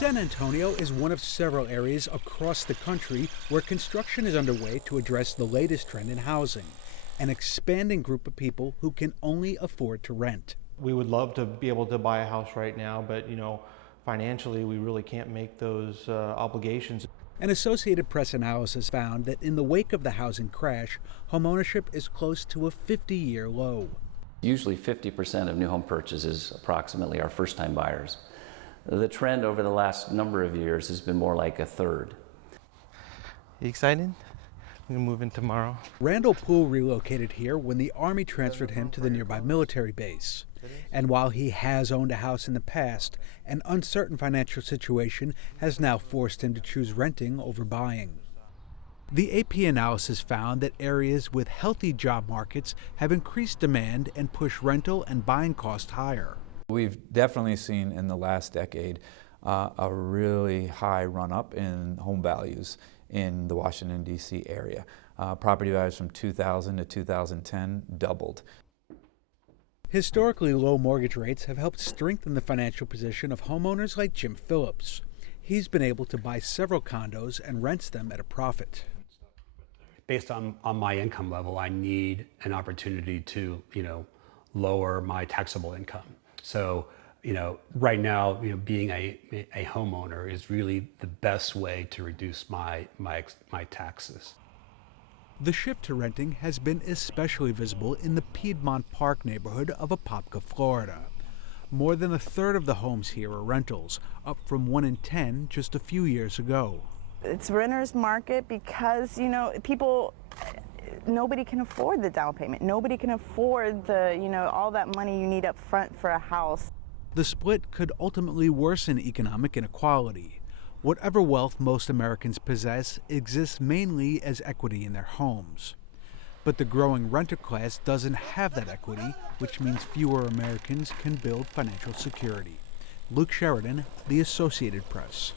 San Antonio is one of several areas across the country where construction is underway to address the latest trend in housing, an expanding group of people who can only afford to rent. We would love to be able to buy a house right now, but financially we really can't make those obligations. An Associated Press analysis found that in the wake of the housing crash, homeownership is close to a 50-year low. Usually 50% of new home purchases approximately are first-time buyers. The trend over the last number of years has been more like a third. You excited? I'm gonna move in tomorrow. Randall relocated here when the Army transferred him to the nearby military base. And while he has owned a house in the past, an uncertain financial situation has now forced him to choose renting over buying. The AP analysis found that areas with healthy job markets have increased demand and pushed rental and buying costs higher. We've definitely seen in the last decade a really high run-up in home values in the Washington, D.C. area. Property values from 2000 to 2010 doubled. Historically low mortgage rates have helped strengthen the financial position of homeowners like Jim Phillips. He's been able to buy several condos and rents them at a profit. Based on my income level, I need an opportunity to, lower my taxable income. So, right now, being a homeowner is really the best way to reduce my taxes. The shift to renting has been especially visible in the Piedmont Park neighborhood of Apopka, Florida. More than a third of the homes here are rentals, up from 1 in 10 just a few years ago. It's renter's market because, nobody can afford the down payment. Nobody can afford all that money you need up front for a house. The split could ultimately worsen economic inequality. Whatever wealth most Americans possess exists mainly as equity in their homes. But the growing renter class doesn't have that equity, which means fewer Americans can build financial security. Luke Sheridan, The Associated Press.